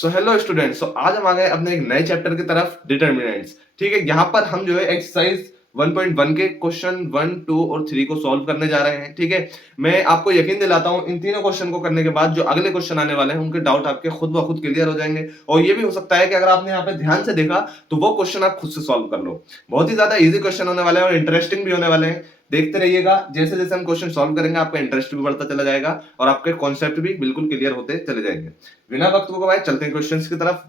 So hello students, सो आज हम आ गए अपने एक नए चैप्टर की तरफ, डिटरमिनेंट्स। ठीक है, यहाँ पर हम जो है एक्सरसाइज 1.1 के क्वेश्चन 1, 2 और 3 को सॉल्व करने जा रहे हैं। ठीक है, मैं आपको यकीन दिलाता हूँ इन तीनों क्वेश्चन को करने के बाद जो अगले क्वेश्चन आने वाले हैं उनके डाउट आपके खुद ब खुद क्लियर हो जाएंगे। और ये भी हो सकता है कि अगर आपने यहाँ पे ध्यान से देखा तो वो क्वेश्चन आप खुद से सॉल्व कर लो। बहुत ही ज्यादा इजी क्वेश्चन होने वाले हैं और इंटरेस्टिंग भी होने वाले हैं। देखते रहिएगा, जैसे जैसे हम क्वेश्चन सॉल्व करेंगे आपका इंटरेस्ट भी बढ़ता चला जाएगा और आपके कॉन्सेप्ट भी बिल्कुल क्लियर होते चले जाएंगे। बिना वक्त को गवाए चलते हैं क्वेश्चंस की तरफ।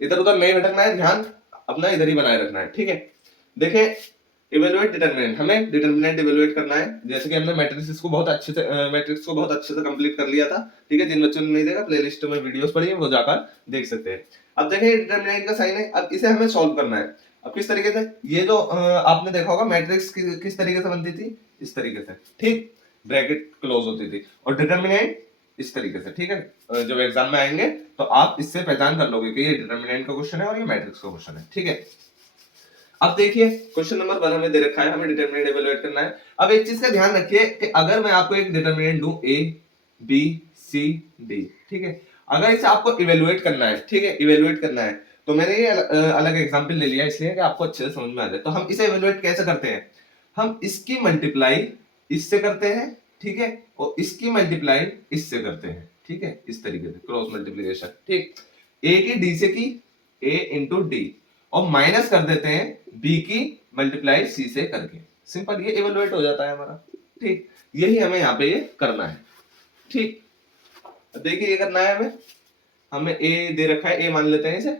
इधर उधर नहीं भटकना है, ध्यान अपना इधर ही बनाए रखना है। ठीक है, देखें, इवेलुएट डिटरमिनेंट, हमें डिटरमिनेंट इवेलुएट करना है। जैसे कि हमने मैट्रिक्स को बहुत अच्छे से कंप्लीट कर लिया था। ठीक है, जिन बच्चों ने नहीं देखा प्लेलिस्ट में वीडियोस पड़ी है वो जाकर देख सकते हैं। अब देखें, डिटरमिनेंट का साइन है, अब इसे हमें सॉल्व करना है। अब किस तरीके से, ये जो आपने देखा होगा मैट्रिक्स किस तरीके से बनती थी, इस तरीके से। ठीक, ब्रैकेट क्लोज होती थी और डिटरमिनेंट इस तरीके से। ठीक है, जब एग्जाम में आएंगे तो आप इससे पहचान कर लोगे कि ये डिटरमिनेंट का क्वेश्चन है और ये मैट्रिक्स का क्वेश्चन है। ठीक है, अब देखिए क्वेश्चन नंबर 1 हमें दे रखा है, हमें डिटरमिनेंट इवैल्यूएट करना है। अब एक चीज का ध्यान रखिए कि अगर मैं आपको एक डिटरमिनेंट दूं ए बी सी डी, ठीक है, अगर इसे आपको इवैल्यूएट करना है, ठीक है, इवैल्यूएट करना है, तो मैंने ये अलग एग्जांपल ले लिया इसलिए कि आपको अच्छे से समझ में आ जाए। तो हम इसे इवैल्यूएट कैसे करते हैं, हम इसकी मल्टीप्लाई इससे करते हैं, ठीक है, और इसकी मल्टीप्लाई इससे करते हैं। ठीक है, इस तरीके से क्रॉस मल्टीप्लिकेशन। ठीक, ए की डी से की ए इंटू डी और माइनस कर देते हैं बी की मल्टीप्लाई सी से करके। सिंपल, ये इवैल्यूएट हो जाता है हमारा। ठीक, यही हमें यहाँ पे ये करना है। ठीक, देखिए ये करना है हमें, हमें ए दे रखा है, ए मान लेते हैं इसे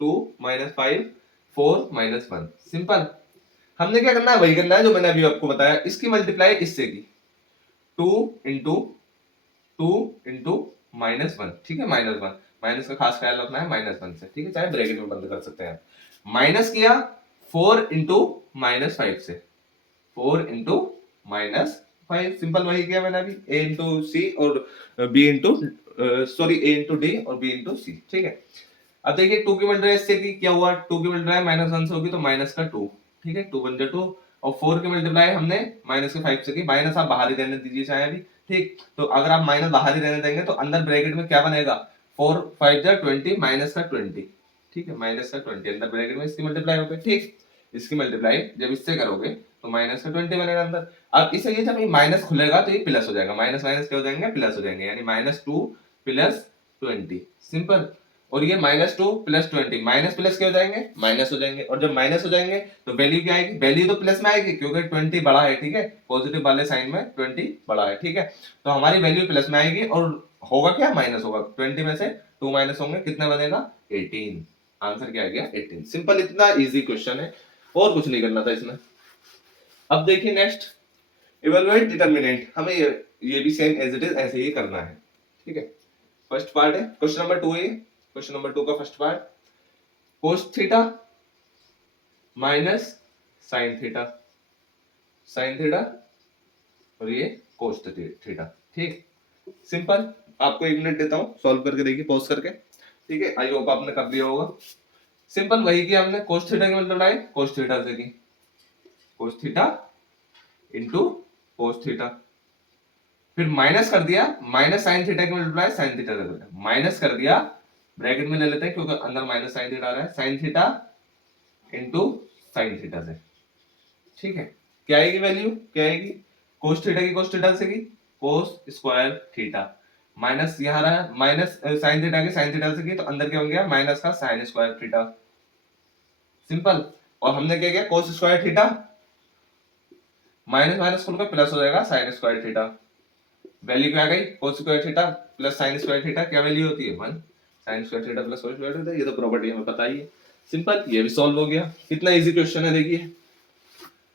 2 - 5 4 - 1। सिंपल, हमने क्या करना है वही करना है जो मैंने अभी आपको बताया। इसकी मल्टीप्लाई इससे की 2 इंटू 2 इंटू -1। ठीक है, -1, माइनस का खास ख्याल रखना है -1 से। ठीक है, चाहे ब्रैकेट में बंद कर सकते हैं। माइनस किया 4 इंटू -5 से, 4 इंटू -5। सिंपल वही किया मैंने अभी, a इंटू सी और b into a into D और b इंटू सी। ठीक है, अब देखिए 2 की मल्टीप्लाई इससे की क्या हुआ, 2 की मल्टीप्लाई -1 से होगी तो माइनस का 2। ठीक है, 2 बन जा 2 और 4 की मल्टीप्लाई हमने माइनस के 5 से की। माइनस आप बाहर ही रहने दीजिए चाहे अभी। ठीक, तो अगर आप माइनस बाहर ही रहने देंगे तो अंदर ब्रैकेट में क्या बनेगा, 4 5 जा 20 माइनस का 20। ठीक है, माइनस का 20 अंदर ब्रैकेट में इसकी मल्टीप्लाई हो गई। ठीक, इसकी मल्टीप्लाई जब इससे करोगे तो माइनस का 20 बनेगा अंदर। अब इसे ये जब ये माइनस खुलेगा तो ये प्लस हो जाएगा, माइनस माइनस क्या हो जाएंगे, प्लस हो जाएंगे, यानी -2 प्लस 20। सिंपल, और ये -2 प्लस 20, माइनस प्लस क्या हो जाएंगे, माइनस हो जाएंगे। और जब माइनस हो जाएंगे तो वैल्यू क्या आएगी, वैल्यू तो प्लस में आएगी क्योंकि 20 बड़ा है। ठीक है, पॉजिटिव वाले साइन में 20 बड़ा है। ठीक है, तो हमारी वैल्यू प्लस में आएगी और होगा क्या, माइनस होगा। 20 में से 2 माइनस होंगे, कितना बनेगा, 18। आंसर क्या आ गया, 18। सिंपल, इतना इजी क्वेश्चन है और कुछ नहीं करना था इसमें। अब देखिए नेक्स्ट, इवैल्यूएट डिटरमिनेंट, हमें ये भी सेम एज इट इज ऐसे ही करना है। ठीक है, फर्स्ट पार्ट है क्वेश्चन नंबर 2 है। क्वेश्चन नंबर 2 का first part, cos theta minus sin theta, sin theta और ये cos थीटा। ठीक, सिंपल, आपको 1 मिनट देता हूं, सॉल्व करके देखिए पॉज करके। ठीक है, आई होप आपने कर दिया होगा। सिंपल वही किया हमने, cos थीटा की मल्टीप्लाई cos थीटा से की, cos theta into cos theta, फिर माइनस कर दिया, माइनस sin थीटा की मल्टीप्लाई sin थीटा से कर, माइनस कर दिया, ब्रैकेट में ले लेते हैं क्योंकि अंदर माइनस sin थीटा आ रहा है, sin theta into sin theta से। ठीक है, क्या आएगी वैल्यू, क्या आएगी, cos थीटा की cos थीटा से की cos स्क्वायर थीटा, माइनस यहाँ रहा माइनस sin थीटा की sin थीटा से की तो अंदर क्या हो गया, माइनस का sin स्क्वायर थीटा। सिंपल, और हमने क्या किया, cos square theta minus minus खुलकर प्लस हो जाएगा sin स्क्वायर थीटा। वैल्यू क्या आ गई, cos square theta plus sin square theta, क्या वैल्यू होती है 1। sin square theta plus cos square theta, ये तो प्रॉपर्टी हमें पता ही है। सिंपल, ये भी सॉल्व हो गया। कितना इजी क्वेश्चन है देखिए।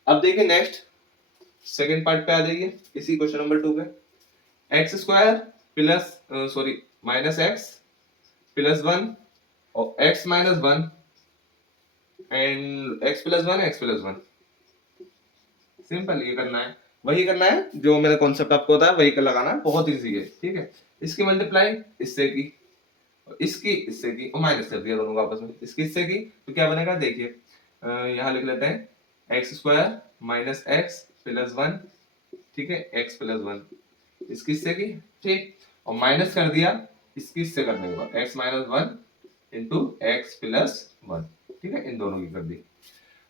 अब देखिए नेक्स्ट सेकंड पार्ट पे आ जाइए, इसी क्वेश्चन नंबर 2 पे, x square plus minus x plus 1 और x minus 1 and x plus 1 x plus 1। Simple, ये करना है, वही करना है जो मेरा कॉन्सेप्ट आपको बताया, वही कर लगाना है, बहुत इजी है। ठीक है, इसकी मल्टीप्लाई इससे की, इसकी इससे की और माइनस कर दिया दोनों को आपस में, इसकी इससे की तो क्या बनेगा देखिए, यहाँ लिख लेते हैं x square minus x plus 1। ठीक है, एक्स प्लस 1, इसकी इससे की। ठीक, और माइनस कर दिया इसकी इससे करने के बाद x minus one into x plus one, ठीक है, इन दोनों की कर दी।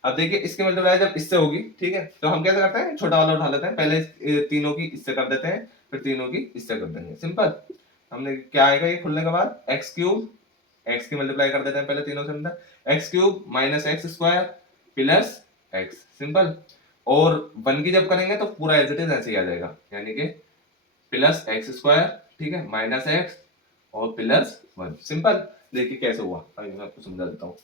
अब देखिए इसके मल्टीप्लाई जब इससे होगी, ठीक है, तो हम कैसे करते हैं, छोटा वाला उठा लेते हैं, पहले तीनों की इससे कर देते हैं, फिर तीनों की इससे कर देंगे, सिंपल। हमने क्या आएगा ये खुलने के बाद, एक्स क्यूब, एक्स की मल्टीप्लाई कर देते हैं पहले तीनों से अंदर, x cube minus x square plus x, simple. और वन की जब करेंगे तो पूरा एज इट इज ऐसे ही आ जाएगा, यानी कि प्लस एक्स स्क्वायर, ठीक है, माइनस एक्स और प्लस वन, सिंपल। देखिए कैसे हुआ, अभी मैं आपको समझा देता हूँ।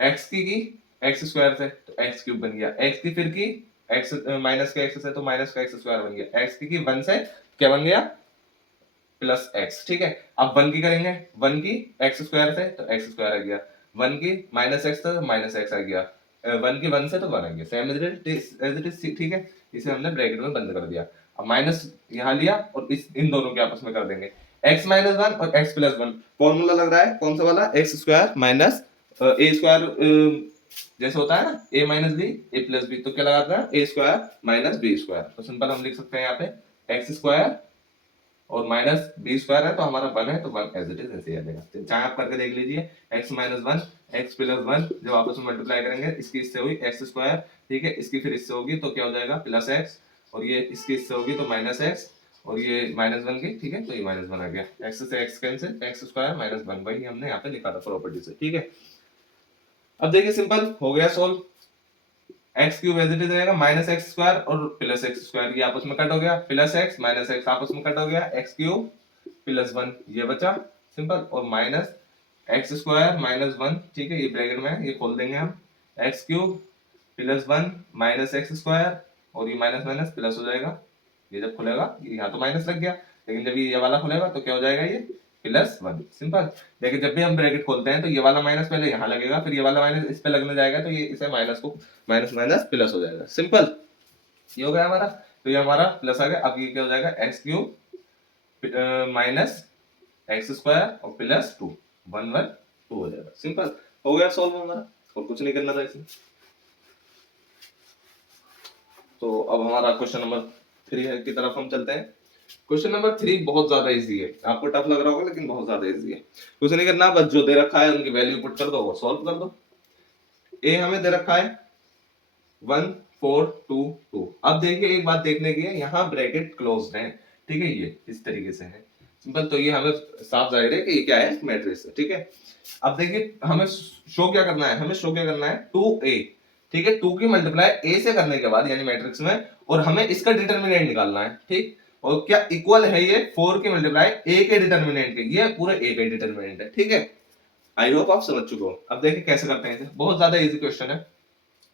एक्स की एक्स स्क्वायर से तो एक्स क्यूब बन गया, एक्स की फिर की एक्स माइनस का एक्स से तो माइनस का एक्स स्क्वायर बन गया, एक्स की वन से क्या बन गया, प्लस एक्स, ठीक है। अब वन की करेंगे, वन की एक्स स्क्वायर से तो एक्स स्क्वायर आ गया, वन की माइनस एक्स तो माइनस एक्स आ गया, वन की वन से तो वन आ गया, सेम एज इट इज, ठीक है। इसे हमने ब्रैकेट में बंद कर दिया। अब माइनस यहाँ लिया और इस इन दोनों के आपस में कर देंगे, एक्स माइनस वन और एक्स प्लस वन। फॉर्मूला लग रहा है कौन सा वाला, एक्स स्क्वायर माइनस ए स्क्वायर, जैसे होता है ना ए माइनस बी ए प्लस बी, तो क्या लगाता है ए स्क्वायर माइनस बी स्क्वायर, तो सिंपल हम लिख सकते हैं यहाँ पे एक्स स्क्वायर और माइनस बी स्क्वायर है तो हमारा वन है, तो वन एज इट इज ऐसे ही आ जाएगा। तो चाहे आप करके देख लीजिए, x minus one x plus one जब आपस में मल्टीप्लाई करेंगे, इसकी इससे हुई एक्स स्क्वायर, ठीक है, इसकी फिर इससे होगी तो क्या हो जाएगा प्लस एक्स, और ये इसकी इससे होगी तो माइनस एक्स, और ये माइनस वन की, ठीक है, तो ये माइनस वन आ गया, एक्स से x cancel, x square minus one, वही हमने यहाँ पे लिखा था प्रॉपर्टी से, ठीक है। अब देखिए सिंपल हो गया solve, x cube as it is रहेगा, माइनस एक्स स्क्वायर और प्लस एक्स स्क्वायर, ये आपस में कट हो गया, प्लस एक्स माइनस एक्स आपस में कट हो गया, एक्स क्यूब प्लस वन ये बचा, सिंपल, और minus x square minus one, ठीक है, ये ब्रैकेट में है, ये खोल देंगे हम, x cube plus one minus x square, और ये माइनस माइनस प्लस हो जाएगा, ये जब खुलेगा यहाँ तो माइनस लग गया, लेकिन जब ये वाला खुलेगा तो क्या हो जाएगा, ये प्लस वन, सिंपल। देखिए जब भी हम ब्रैकेट खोलते हैं तो ये वाला माइनस पहले यहाँ लगेगा, फिर ये वाला माइनस इस पे लगने जाएगा, तो ये इसे माइनस को माइनस माइनस प्लस हो जाएगा, सिंपल। ये हो गया हमारा, तो ये हमारा प्लस आ गया। अब ये क्या हो जाएगा, x cube minus x square और plus two, one one two हो जाएगा, सिंपल। हो गया सॉल्व हमारा, और कुछ नहीं करना था इसमें। तो अब हमारा क्वेश्चन नंबर 3 की तरफ हम चलते हैं। क्वेश्चन नंबर 3 बहुत ज्यादा इजी है, आपको टफ लग रहा होगा लेकिन बहुत ज्यादा इजी है। कुछ नहीं करना, बस जो दे रखा है उनकी वैल्यू पुट कर दो और सॉल्व कर दो। ए हमें दे रखा है 1 4 2 2। अब देखिए एक बात देखने की है, यहाँ ब्रैकेट क्लोज्ड है, ठीक है, ये इस तरीके से है, सिंपल। तो ये हमें साफ जाहिर है कि ये क्या है, मैट्रिक्स है, ठीक है। अब देखिए हमें शो क्या करना है, हमें शो क्या करना है 2a, ठीक है, 2 की मल्टीप्लाई a से करने के बाद यानी मैट्रिक्स में, और हमें इसका डिटरमिनेंट निकालना है, ठीक। और क्या इक्वल है ये 4 की मल्टीप्लाई a के डिटरमिनेंट के, ये पूरे a के डिटरमिनेंट है, ठीक है। आई होप आप समझ चुके हो। अब देखिए कैसे करते हैं इसे, बहुत ज्यादा इजी क्वेश्चन है।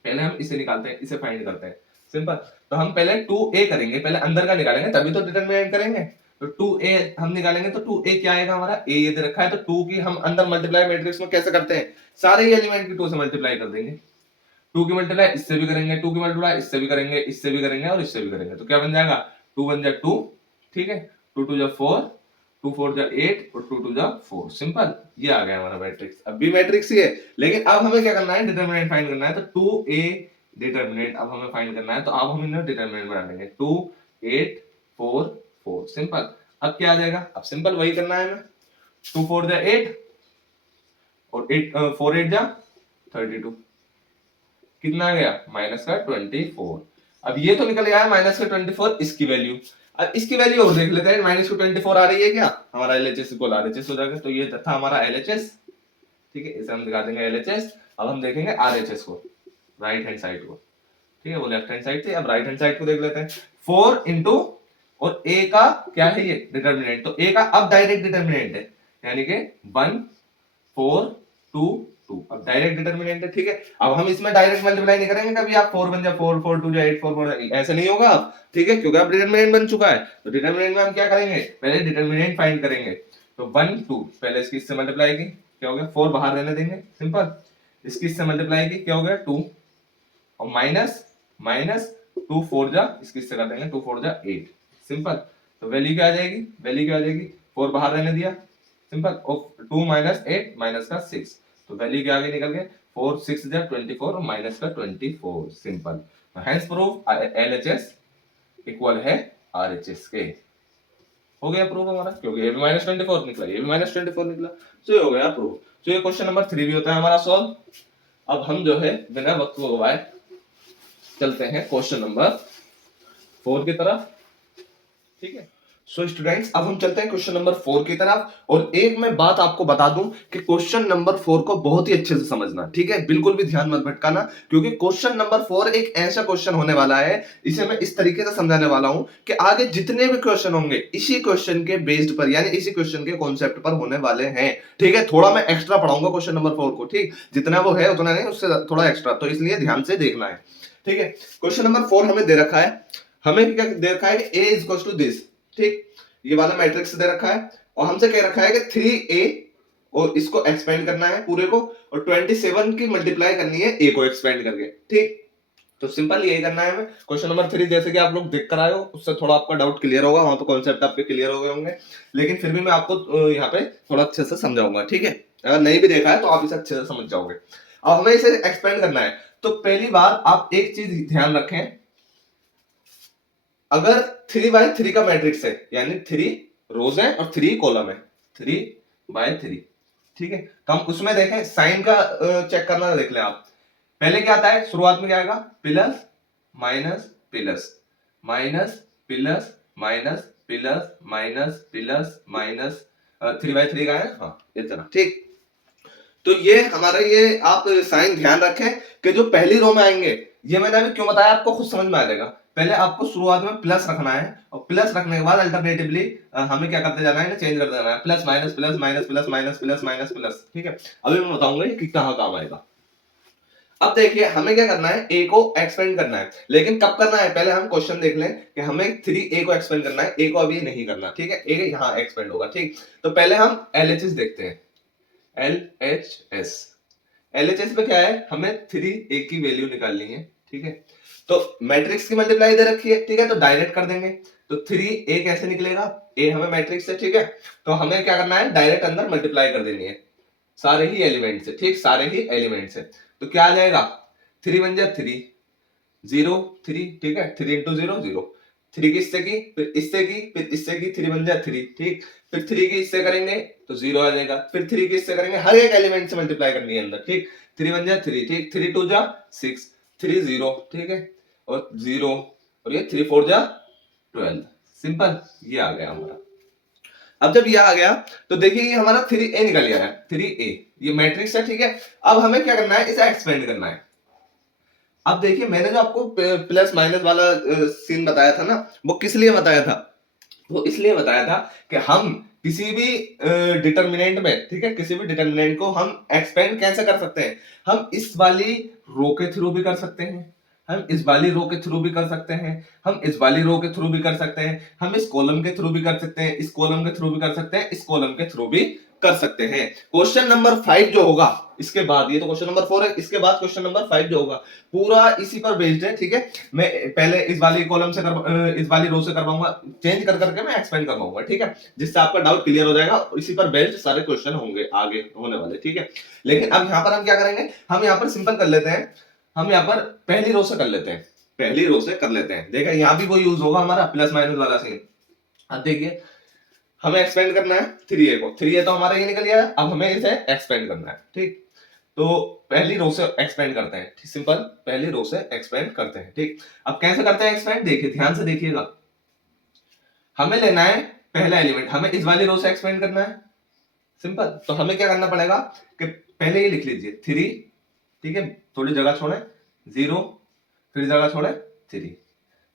पहले हम इसे निकालते हैं, इसे फाइंड करते हैं, सिंपल। तो हम पहले 2a करेंगे, पहले अंदर का निकालेंगे तभी तो डिटरमिनेंट करेंगे। तो 2a हम निकालेंगे, तो 2a क्या आएगा हमारा, a ये दे रखा है, तो 2 की हम अंदर मल्टीप्लाई मैट्रिक्स में कैसे करते हैं, सारे ही एलिमेंट की 2 से मल्टीप्लाई कर देंगे। 2 की मल्टीप्लाई इससे भी करेंगे, 2 की मल्टीप्लाई इससे भी करेंगे, इससे भी करेंगे और इससे भी करेंगे, तो क्या बन जाएगा 2 1 जा 2, ठीक है, 2 2 जा 4, 2 4 जा 8 और 2 2 जा 4, सिंपल। ये आ गया हमारा मैट्रिक्स। अब भी मैट्रिक्स ही है, लेकिन अब हमें क्या करना है, डिटरमिनेंट फाइंड करना है। तो 2a डिटरमिनेंट अब हमें फाइंड करना है, तो अब हम इन्हें डिटरमिनेंट बना देंगे, 2 8 4 4, सिंपल। अब क्या आ जाएगा, अब सिंपल वही करना है हमें, 2 4 जा 8 और 8 4 8 जा 32, कितना आ गया माइनस का 24। अब ये तो निकल गया है माइनस का 24, इसकी वैल्यू, अब इसकी वैल्यू और देख लेते हैं, माइनस का 24 आ रही है क्या, हमारा एलएचएस इक्वल आरएचएस हो जाएगा। तो ये था हमारा एलएचएस, ठीक है, इसे हम दिखा देंगे एलएचएस। अब हम देखेंगे आरएचएस को, राइट हैंड साइड को, ठीक है, वो लेफ्ट हैंड साइड थी, अब राइट हैंड साइड को देख लेते हैं। 4 इंटू और a का क्या है ये डिटरमिनेंट, तो a का अब डायरेक्ट डिटरमिनेंट है, यानी कि 1 4 2 2, अब डायरेक्ट डिटरमिनेंट है, ठीक है। अब हम इसमें डायरेक्ट मल्टीप्लाई नहीं करेंगे कभी, आप 4 1 जा 4 4 2 जा 8 4 4 ऐसे नहीं होगा अब, ठीक है, क्योंकि अब डिटरमिनेंट बन चुका है। तो डिटरमिनेंट में हम क्या करेंगे, पहले डिटरमिनेंट फाइंड करेंगे। तो 1 2 पहले इसकी इससे मल्टीप्लाई की, क्या हो गया 4 बाहर रहने देंगे, सिंपल। इसकी इससे मल्टीप्लाई की, क्या हो गया 2, और माइनस माइनस 2 4 जा, इसकी इससे कर देंगे 2 4 जा 8, सिंपल। तो वैल्यू क्या आ जाएगी, वैल्यू क्या आ जाएगी, 4 बाहर रहने दिया, सिंपल, और 2 माइनस 8 माइनस का 6, तो वैल्यू क्या आगे निकल गए 4 6 जा 24 और माइनस का 24, simple. Hence proof LHS equal है आरएचएस के। हो गया प्रूफ हमारा, क्योंकि ये भी -24 निकला, ये भी -24 निकला, तो ये हो गया प्रूफ। तो ये क्वेश्चन नंबर 3 भी होता है हमारा सॉल्व। अब हम जो है बिना वक्त को गवाए चलते हैं क्वेश्चन नंबर 4 की तरफ, ठीक है। सो स्टूडेंट्स, अब हम चलते हैं क्वेश्चन नंबर 4 की तरफ। और एक मैं बात आपको बता दूं कि क्वेश्चन नंबर 4 को बहुत ही अच्छे से समझना, ठीक है, बिल्कुल भी ध्यान मत भटकाना, क्योंकि क्वेश्चन नंबर 4 एक ऐसा क्वेश्चन होने वाला है, इसे मैं इस तरीके से समझाने वाला हूं कि आगे जितने भी क्वेश्चन होंगे इसी क्वेश्चन के बेस्ड पर, यानी इसी क्वेश्चन के कॉन्सेप्ट पर होने वाले हैं, ठीक है। थोड़ा मैं एक्स्ट्रा पढ़ाऊंगा क्वेश्चन नंबर 4 को, ठीक, जितना वो है उतना नहीं, उससे थोड़ा एक्स्ट्रा, तो इसलिए ध्यान से देखना है, ठीक है। क्वेश्चन नंबर 4 हमें दे रखा है, हमें क्या दे रखा है, a is equal to this, ठीक, ये वाला मैट्रिक्स दे रखा है, और हमसे कह रखा है कि 3a, और इसको एक्सपेंड करना है पूरे को, और 27 की मल्टीप्लाई करनी है a को एक्सपेंड करके, ठीक। तो सिंपल यही करना है हमें। क्वेश्चन नंबर 3 जैसे कि आप लोग देख कर आए हो, उससे थोड़ा आपका डाउट क्लियर होगा, वहां पे कॉन्सेप्ट आपके क्लियर हो गए होंगे, लेकिन फिर भी मैं आपको यहाँ पे थोड़ा अच्छे से समझाऊंगा, ठीक है। अगर नहीं भी देखा है तो आप इसे अच्छे से समझ जाओगे। अब हमें इसे एक्सपेंड करना है, तो पहली बार आप एक चीज ध्यान रखें, अगर 3x3 का मैट्रिक्स है, यानी 3 रोज है और 3 कॉलम है, 3x3, ठीक है, तो हम उसमें देखें साइन का चेक करना देख लें आप। पहले क्या आता है, शुरुआत में क्या आएगा, plus minus plus minus plus minus plus minus plus minus, 3x3 का है, हाँ इतना, ठीक। तो ये हमारा, ये आप साइन ध्यान रखें कि जो पहली रो में आएंगे, ये मैंने अभी क्यों बताया आपको खुद समझ में आ जाएगा। पहले आपको शुरुआत में प्लस रखना है, और प्लस रखने के बाद अल्टरनेटिवली हमें क्या करते जाना है, चेंज करते जाना है, plus minus plus minus plus minus plus minus plus, ठीक है। अभी मैं बताऊंगा कि कहां काम आएगा। अब देखिए हमें क्या करना है, ए को एक्सपेंड करना है, लेकिन कब करना है, पहले हम क्वेश्चन देख लें कि हमें 3a को एक्सपेंड करना है, ए को अभी नहीं करना, ठीक है, ए यहां एक्सपेंड होगा, ठीक। तो पहले हम एलएचएस देखते हैं, LHS, LHS पे क्या है, हमें 3a की वैल्यू निकालनी है, ठीक है। तो मैट्रिक्स की मल्टीप्लाई दे रखी है, ठीक है, तो डायरेक्ट कर देंगे। तो 3a कैसे निकलेगा, a हमें मैट्रिक्स है, ठीक है, तो हमें क्या करना है, डायरेक्ट अंदर मल्टीप्लाई कर देनी है सारे ही एलिमेंट से, ठीक, सारे ही एलिमेंट से। तो क्या आ जाएगा, 3 बन जाए 3, 0 3, ठीक है, 3 इंटू 0 0, 3 की इससे की, फिर इससे की, फिर इससे की, 3 बन जाए 3, ठीक, फिर 3 की इससे करेंगे तो 0 आ जाएगा, फिर 3 की इससे करेंगे, हर एक एलिमेंट से मल्टीप्लाई करनी है अंदर, ठीक, 3 बन जाए 3, ठीक, 3 2 जा 6, 3 0, ठीक है, और 0, और ये 3 4 जा 12, सिंपल, ये आ गया हमारा। अब जब ये आ गया तो देखिए ये हमारा 3a निकल गया है, 3a ये मैट्रिक्स है, ठीक है। अब हमें क्या करना है, इसे एक्सपेंड करना है। अब देखिए मैंने जो आपको प्लस माइनस वाला सीन बताया था ना, वो किस लिए बताया था, वो इसलिए बताया था कि हम किसी भी डिटर्मिनेंट में, ठीक है, किसी भी डिटर्मिनेंट को हम एक्सपेंड कैसे कर सकते हैं, हम इस वाली रो के थ्रू भी कर सकते हैं, हम इस वाली रो के थ्रू भी कर सकते हैं, हम इस वाली रो के थ्रू भी कर सकते हैं, हम इस कॉलम के थ्रू भी कर सकते हैं, इस कॉलम के थ्रू भी कर सकते हैं, इस कॉलम के थ्रू भी कर सकते हैं। क्वेश्चन नंबर 5 जो होगा इसके बाद, ये तो क्वेश्चन नंबर 4 है, इसके बाद क्वेश्चन नंबर 5 जो होगा पूरा इसी पर बेस्ड है, ठीक है। मैं पहले इस वाली कॉलम से इस वाली रो से करवाऊंगा, चेंज कर करके मैं एक्सपेंड करवाऊंगा, ठीक है, जिससे आपका डाउट क्लियर हो जाएगा, और इसी पर बेस्ड सारे क्वेश्चन होंगे आगे होने वाले, ठीक है। लेकिन अब यहाँ पर हम क्या करेंगे, हम यहाँ पर सिंपल कर लेते हैं, हम यहाँ पर पहली रो से कर लेते हैं, पहली रो से कर लेते हैं। देखा यहाँ भी वो यूज होगा हमारा प्लस माइनस वाला सीन। अब देखिए हमें एक्सपेंड करना है 3a को, 3a तो हमारा ये निकल गया है, अब हमें इसे एक्सपेंड करना है, ठीक। तो पहली रो से एक्सपेंड करते हैं, ठीक, सिंपल, पहली रो से एक्सपेंड करते हैं, ठीक। अब कैसे करते हैं एक्सपेंड, देखिए ध्यान से देखिएगा, हमें लेना है पहला एलिमेंट, हमें इस वाली रो से एक्सपेंड करना है, सिंपल। तो हमें क्या करना पड़ेगा कि पहले ये लिख लीजिए 3, ठीक है, थोड़ी जगह छोड़े 0, फिर जगह छोड़े 3,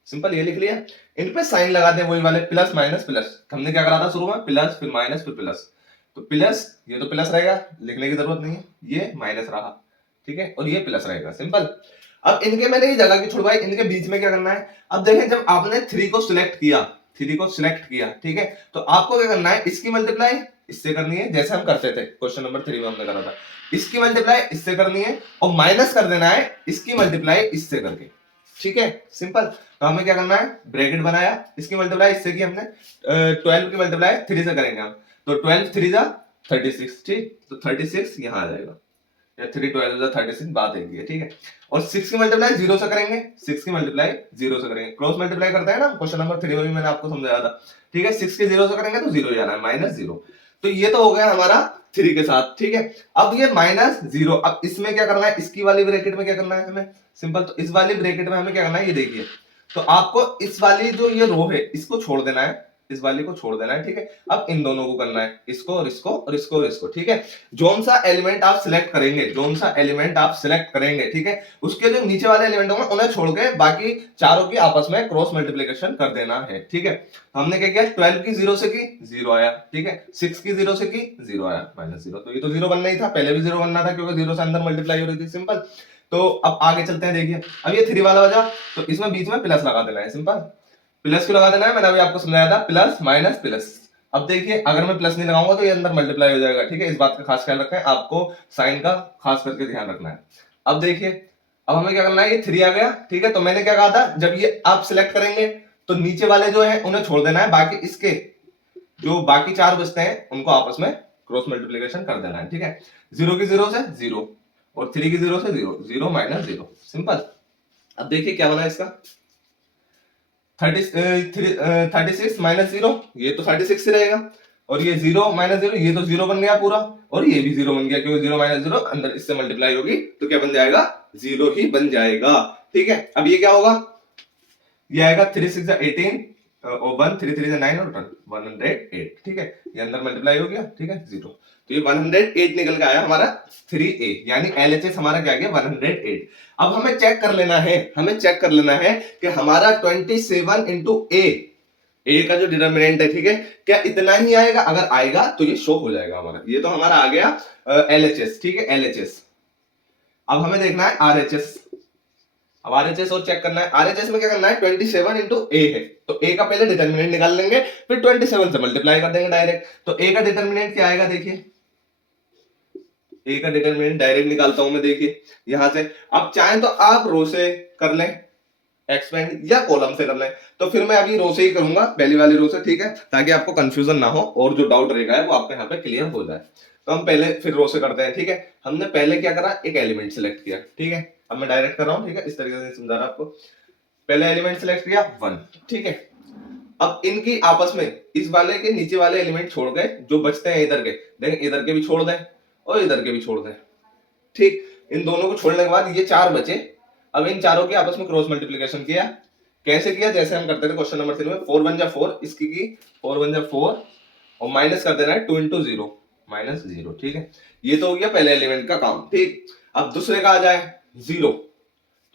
सिंपल, ये लिख लिया। इन पे साइन लगा दें वही वाले प्लस माइनस प्लस, हमने क्या करा था शुरू में, प्लस फिर माइनस फिर प्लस, तो प्लस, ये तो प्लस रहेगा, लिखने की जरूरत नहीं है, ये माइनस रहा, ठीक है, और ये प्लस रहेगा, सिंपल। अब इनके मैंने ये जगह की छुड़वाई, इनके बीच में क्या करना है, अब देखें जब आपने 3 को सिलेक्ट किया, 3 को सिलेक्ट किया, ठीक है, तो आपको क्या करना है, इसकी मल्टीप्लाई इससे करनी है, जैसे हम करते थे क्वेश्चन नंबर 3 में हमने करा था, इसकी मल्टीप्लाई इससे करनी है, और माइनस कर देना है इसकी मल्टीप्लाई इससे करके, ठीक है, सिंपल। तो हमें क्या करना है, ब्रैकेट बनाया, इसकी मल्टीप्लाई इससे की हमने, 12 की मल्टीप्लाई 3 से करेंगे हम, तो 12 3 जा 36, ठीक, तो 36 यहां आ जाएगा, या 3 12 36, बात एक ही है, ठीक है। और 6 की मल्टीप्लाई 0 से करेंगे, 6 की मल्टीप्लाई 0 से करेंगे, क्रॉस मल्टीप्लाई करते हैं ना, क्वेश्चन नंबर 3 में भी मैंने आपको समझाया था, ठीक है। 6 के 0 से करेंगे तो 0 ही आना है, -0। तो ये तो हो गया हमारा 3 के साथ, ठीक है। अब ये -0, अब इसमें क्या करना है, इसकी वाली ब्रैकेट में क्या करना है हमें, सिंपल। तो इस वाली ब्रैकेट में हमें क्या करना है, ये देखिए, तो आपको इस वाली जो ये रो है इसको छोड़ देना है, इस वाली को छोड़ देना है, ठीक है। अब इन दोनों को करना है, इसको और इसको और इसको और इसको, ठीक है। जोन सा एलिमेंट आप सिलेक्ट करेंगे, जोन सा एलिमेंट आप सिलेक्ट करेंगे, ठीक है, उसके जो नीचे वाले एलिमेंट होंगे उन्हें छोड़ के बाकी चारों की आपस में क्रॉस मल्टीप्लिकेशन कर देना है, ठीक है। हमने क्या किया, 12 की 0 से की 0 आया, ठीक है। 6 की 0 से की 0 आया, -0। तो ये तो 0 बनना ही था, पहले भी 0 बनना था क्योंकि 0 से अंदर मल्टीप्लाई हो रही थी, सिंपल। तो अब आगे चलते हैं, देखिए अब ये 3 वाला हो जा, तो इसमें बीच में प्लस लगा देना है, सिंपल। प्लस क्यों लगा देना है, मैंने अभी आपको समझाया था, प्लस माइनस प्लस। अब देखिए अगर मैं प्लस नहीं लगाऊंगा तो ये अंदर मल्टीप्लाई हो जाएगा, ठीक है। इस बात का खास ख्याल रखें, आपको साइन का खास करके ध्यान रखना है। अब देखिए, अब हमें क्या करना है, ये 3 आ गया, ठीक है। तो मैंने क्या कहा था, जब ये आप सिलेक्ट करेंगे तो नीचे वाले जो है उन्हें छोड़ देना है, बाकी इसके जो बाकी 4 बचते हैं उनको आपस में क्रॉस मल्टीप्लिकेशन कर देना है, ठीक है। 0 की 0 से 0 और 3 की 0 से 0, 0 - 0, सिंपल। अब देखिए क्या बना इसका, 36 -0, ये तो 36 ही रहेगा, और ये 0 -0, ये तो 0 बन गया पूरा, और ये भी 0 बन गया क्योंकि 0 -0 अंदर इससे मल्टीप्लाई होगी तो क्या बन जाएगा, 0 ही बन जाएगा, ठीक है। अब ये क्या होगा, ये आएगा 3 6 18 और 1 3 3 9 और 108, ठीक है। ये अंदर मल्टीप्लाई हो गया, ठीक है, 0। तो ये 108 निकल के आया हमारा 3a, यानी LHS हमारा क्या गया, 108। अब हमें चेक कर लेना है, हमें चेक कर लेना है कि हमारा 27 इंटू ए का जो डिटर्मिनेंट है, ठीक है, क्या इतना ही आएगा, अगर आएगा तो ये शो हो जाएगा हमारा, ये तो हमारा आ गया LHS, ठीक है, LHS। अब हमें देखना है RHS। अब आरएचएस और चेक करना है, आरएचएस में क्या करना है, 27 इंटू ए है, तो ए का पहले डिटर्मिनेंट निकाल लेंगे, फिर 27 से मल्टीप्लाई कर देंगे डायरेक्ट। तो ए का डिटर्मिनेंट क्या आएगा, देखिए ए का डिटर्मिनेंट डायरेक्ट निकालता हूं मैं, देखिए यहां से। अब चाहे तो आप रो से कर लें एक्सपेंड, या कॉलम से कर लें, तो फिर मैं अभी रो से ही करूंगा, पहली वाली रो से, ठीक है, ताकि आपको कंफ्यूजन ना हो और जो डाउट रहेगा वो आपके यहाँ पे क्लियर हो जाए। तो हम पहले फिर रो से करते हैं, ठीक है। हमने पहले क्या करा, एक एलिमेंट सिलेक्ट किया, ठीक है। अब मैं डायरेक्ट कर रहा हूं, ठीक है, इस तरीके से समझा रहा आपको। पहले एलिमेंट सिलेक्ट किया 1, ठीक है। अब इनकी आपस में इस वाले के नीचे वाले एलिमेंट छोड़ गए, जो बचते हैं इधर के, देखें इधर के भी छोड़ दें और इधर के भी छोड़ दें, ठीक। इन दोनों को छोड़ने के बाद ये 4 बचे। अब इन चारों की आपस में क्रॉस मल्टीप्लिकेशन किया, कैसे किया, जैसे हम करते थे क्वेश्चन नंबर 3 में, 4 1 जा 4, इसकी की 4 1 जा 4 और माइनस कर देना है 2 इंटू 0 -0, ठीक है। ये तो हो गया पहले एलिमेंट का काम, ठीक। अब दूसरे का आ जाए 0,